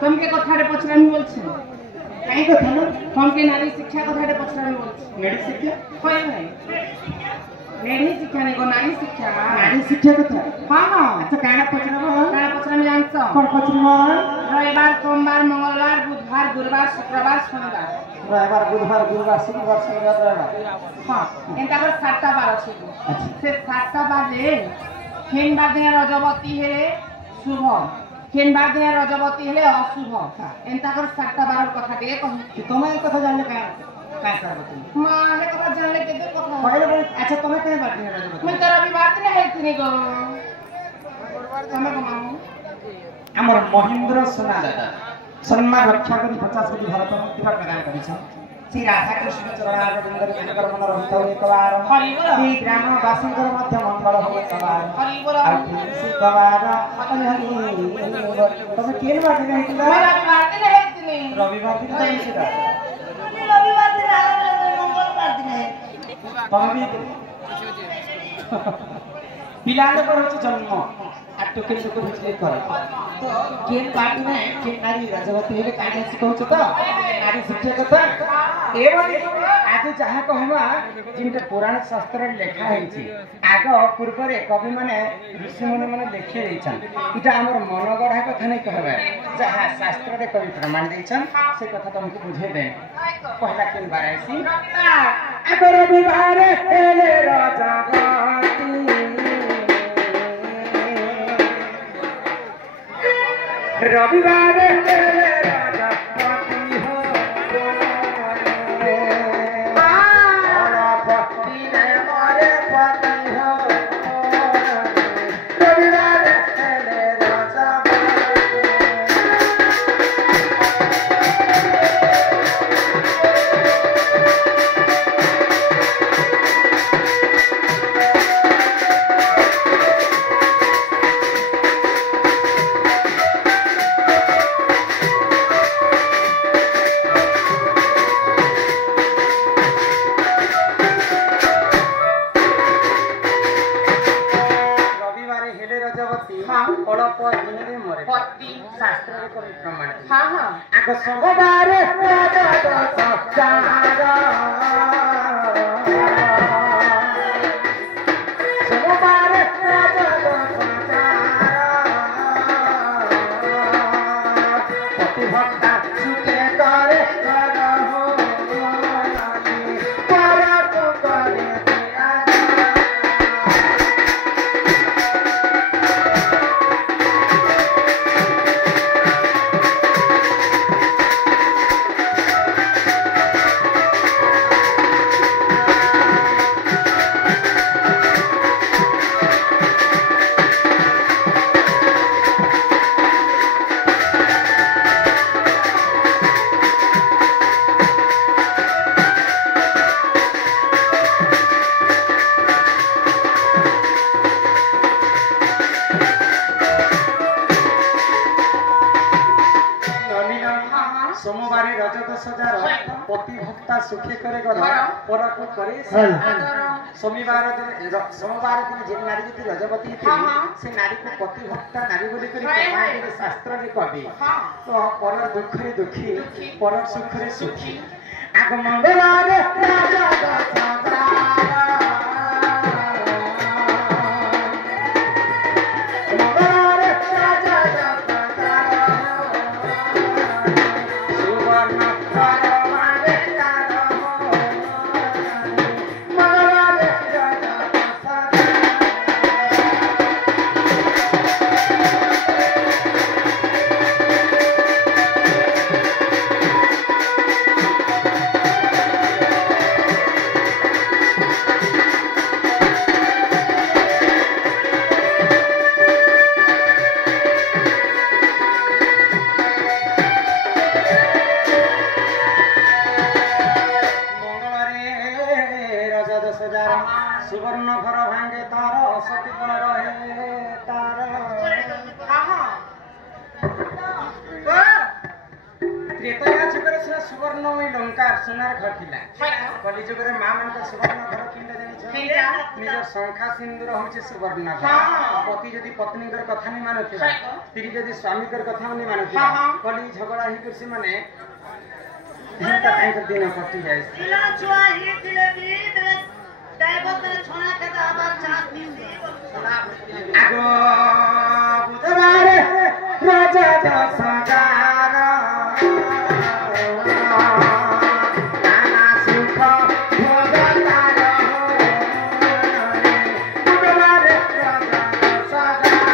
तुमके कथारे पचरामी बोलछे काई कथा ना तुमके नारी शिक्षा कथारे पचरामी बोलछे नारी शिक्षा होय भाई नारी शिक्षा ने को नारी शिक्षा कथा हां हां अच्छा काना पचरामी जानछो कोन पचरामी रविवार सोमवार मंगलवार बुधवार गुरुवार शुक्रवार शनिवार रविवार बुधवार गुरुवार शुक्रवार शनिवार रविवार हां एंता कर 7टा बार अछि अच्छा से 7टा बार रे केन बार दिन रजवती हे शुभ केन बार दिन रजवती हेले अशुभ एंता कर 7टा बार कथा दे कहि तुम ए कथा जानले का करबती मां हे कथा जानले केते कथा होइले अच्छा तुम के बार दिन रजवती मैं तो रविवार दिन हेतिनी गो तुम कमाऊ हमर महेंद्र सोना दादा सम्मान रक्षा करी 50 कोटी भारत मुक्ति प्रदान करी छ श्री राधा कृष्ण चरणारविंद जनकर मन रहितो एक बार श्री ग्राम वासिंकर मध्य मंगल हो एक बार हरि बोल श्री गवार हरि तुम केन बात नहीं किला मैं रविवार दिन हेतिनी रविवार दिन जाईछा रविवार दिन आला मंगलवार दिन है तुम भी पिलाने पर होछ जन्म आटो के लोक बुझले कर तो केन बात में के नारी रजवती हेले काहे सिखौछ तो नारी शिक्षा कथा एवं आज जहाँ कहवा जिनके पुराण शास्त्र लेखा है आग पूर्व कवि मैंने ऋषि मुनि मैंने लिखी इटा आम मनगढ़ा कथा नहीं कहवा जहाँ शास्त्र रे कवि प्रमाण देछन से कथा तुमको बुझे दे पहला केन बार आसी आग रविवार हेले रजवती रविवार हेले ପରେ ପତି ଶାସ୍ତ୍ରରେ କବି ପ୍ରମାଣ ହଁ ହଁ ଆଗ ସୋମବାର ରାଜା ଦଶଜାର ସୋମବାର ରାଜା ଦଶଜାର ପ୍ରତିଭକ୍ତା ସୁଖେ କରେ କର ହୋ ପରକୁ କରେ सोमवार रज 10,000 प्रतिभक्ता सुखे करे घर परकु करे सोमवार दिन जे नारी जति रजवती थी से नारी को प्रतिभक्ता नारी बोली करी शास्त्र रे कवि तो पर दुख रे दुखी पर सुख रे सुखी आग मंगलवार राजा सुवर्ण घर भांगे तार असती गुण रहे तार त्रेतया जुगरे से सुवर्णमय लंका सोनार घर थिला कली जुगरे मां मान का सुवर्ण घर किंदा जानि छ निज संख्या सिंदूर होचे सुवर्ण घर पति जदी पत्नी कर कथा नि मानुथिबा स्त्री जदी स्वामी कर कथा नि मानुथिबा कली झगड़ा ही करसी माने हिंता काई दिन कटि जाय सिला छुआ ही दिले भी आगो बुधवार राजा दशजार नाना सुख भोगतार बुधवार राजा दशजार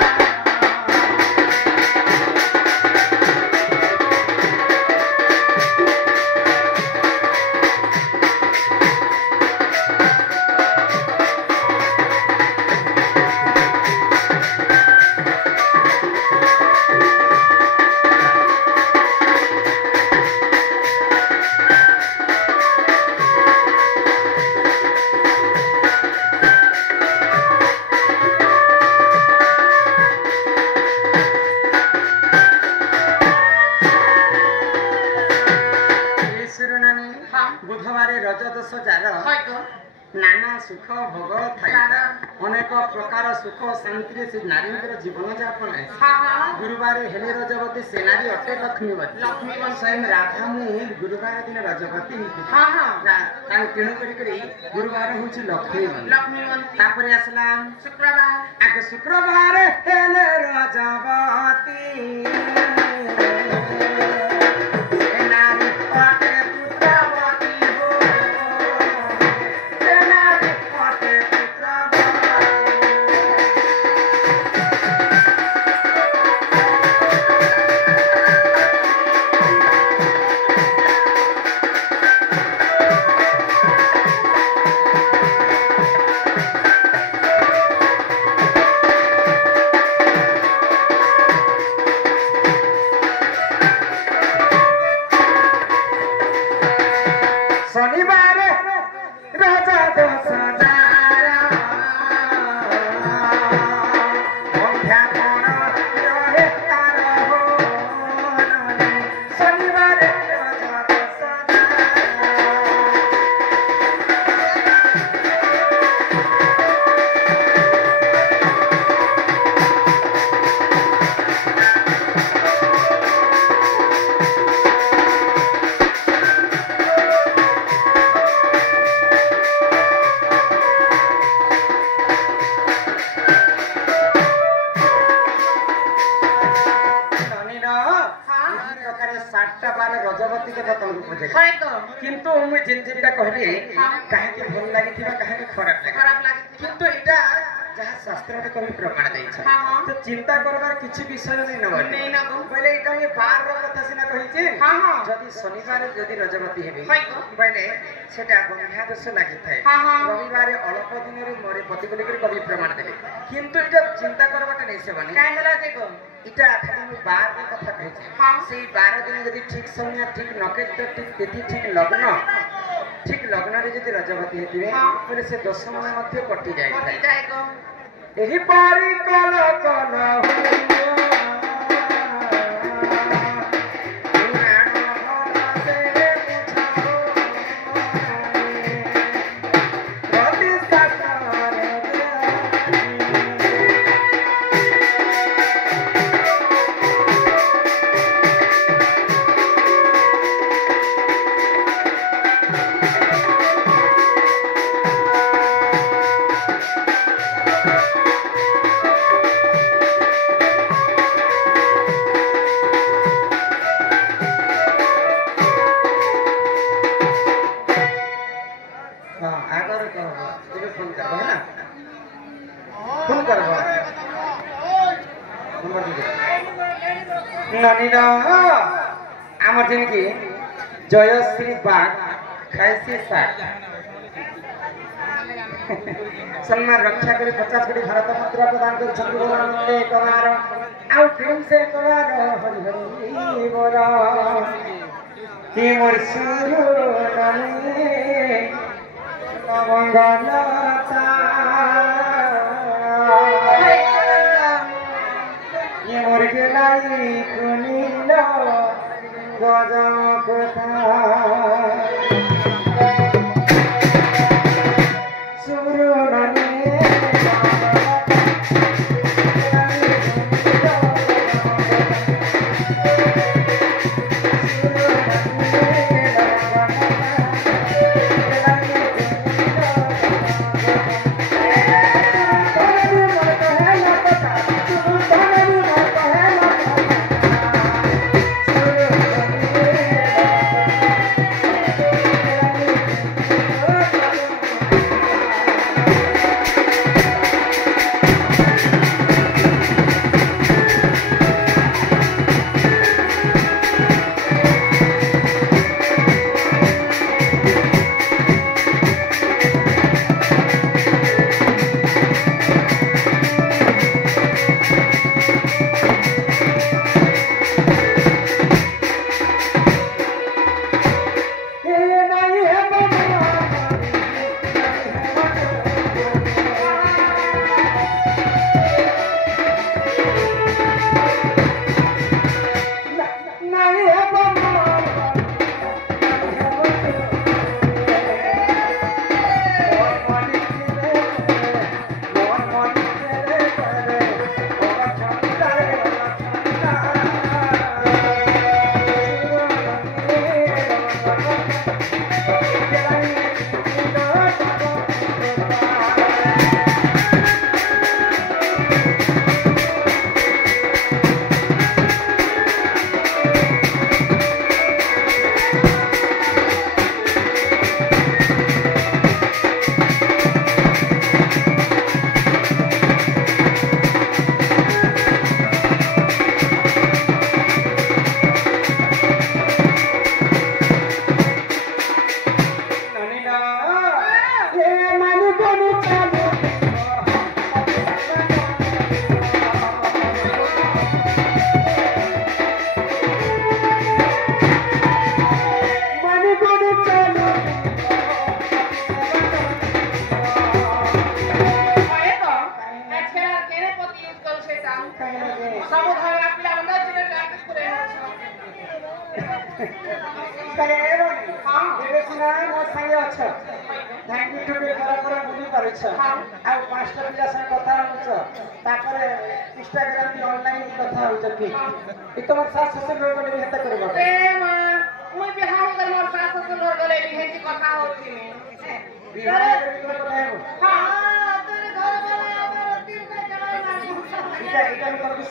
बुधवार रज 10,000 नाना सुख भोग थाई अनेक प्रकार सुख शांति से नारी जीवन यापन गुरुवार हेले रजवती से नारी अटे लक्ष्मीवती स्वयं राधा मुनि गुरुवार दिन रजवती तेणु करी गुरुवार हूँ लक्ष्मी आसला शुक्रवार आगे शुक्रवार हेले रजवती ବାରେ ରଜବତୀ କଥା ତମକୁ ବୁଝେଇ হয় তো কিন্তু ମୁଁ ଜିନିଷଟା କହିଲି କାହିଁକି ଭଲ ଲାଗିଥିବା କାହିଁକି ଖରାପ ଲାଗେ କିନ୍ତୁ ଏଇଟା ଯାହା ଶାସ୍ତ୍ରରେ କବି ପ୍ରମାଣ ଦେଇଛ ତ ଚିନ୍ତା କରିବାର କିଛି ବିଷୟ ନେଇ ନବନି ବୋଇଲେ ଏଇଟା ମୁଁ ବାରର କଥା ସିନା କହିଛି ଯଦି ଶନିବାର ଯଦି ରଜବତୀ ହେବି ବୋଇଲେ ସେଟା ଗନ୍ଧିଆ ଦୋଷ ଲାଗିଥାଏ ରବିବାର ଅଳ୍ପ ଦିନରେ ମରେ ପତି ବୋଲିକରି କବି ପ୍ରମାଣ ଦେଲେ କିନ୍ତୁ ଏଇଟା ଚିନ୍ତା କରିବାଟା ନେଇ ସେବନି এটা খালি ମୁଁ ବାର କଥା କହିଛି ସେଇ 12 ଦିନ ଯଦି ଠିକ ସମୟ ଠିକ ନକ୍ଷତ୍ର ଠିକ ତିଥି ଠିକ ଲଗ୍ନ ଠିକ ଲଗ୍ନରେ ଯଦି ରଜବତୀ ହେଇଥିବେ ବୋଲେ ସେ ଦୋଷ ମାନେ ମଧ୍ୟ କଟି ଯାଇଥାଏ ଏହି ପାରି କଲ କଲ আমার যেমনি জয়শ্রী বাগ খাইছি শাক সম্মান রক্ষা করে 50 কোটি ভারত মুদ্রা প্রদান করছেন বলতে কুমার আউ প্রেম সে কুমার হরি হরি বল কি মোর সুর নামে মঙ্গলতা ये मोर के लाई कुनीलो गजा कथा सुरो नने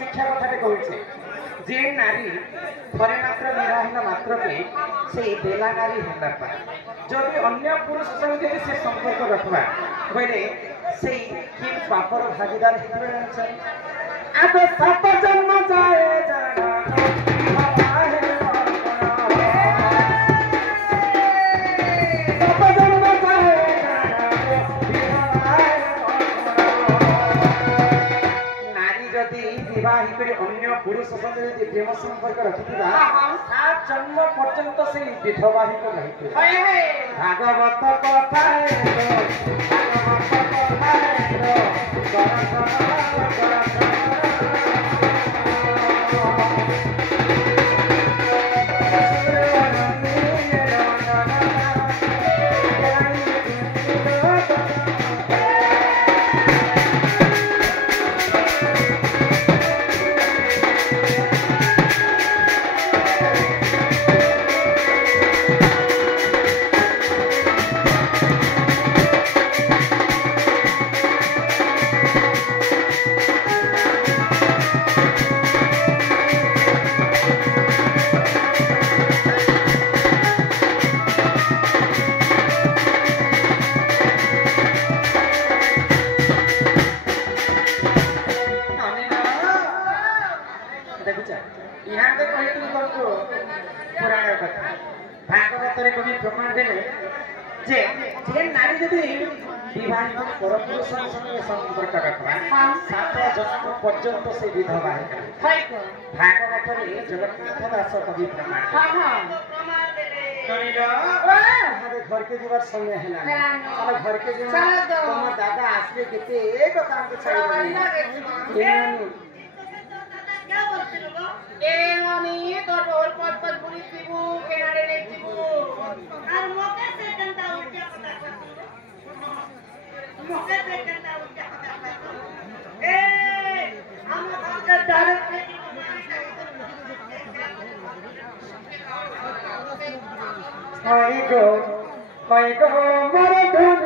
शिक्षा कथा कहूँ जे नारी थरे मात्र विवाहिन मात्र के से बेलागारी होला पाए जदि अन्य पुरुष संगे से संपर्क रखबा बोले से कि पापर भागीदार हेतु अब सात जन्म जाए जाना अन्य पुरुष संगे यदि प्रेम संपर्क रखिथिबा सात जन्म पर्यंत से विधवा ही को रहिथे भागवत कथा प्रमाण देले जे जे नारी यदि विवाहित परपुरुष संगे संपर्क रखबा सात जन्म पर्यंत से विधवा है भागवत रे जगन्नाथ दास कवि प्रमाण हमारे घर के जीवन समय है चलो घर के जीवन तुम दादा आसले केते एक काम के छाई क्या बोलते लोग ए मनी तो ढोल पत पत पुलिस दिबू केनाडे ने दिबू और मोके से कंटा उठा पता मोके से कंटा उठा पता ए हम का डायरेक्ट कोई गो मोर धुन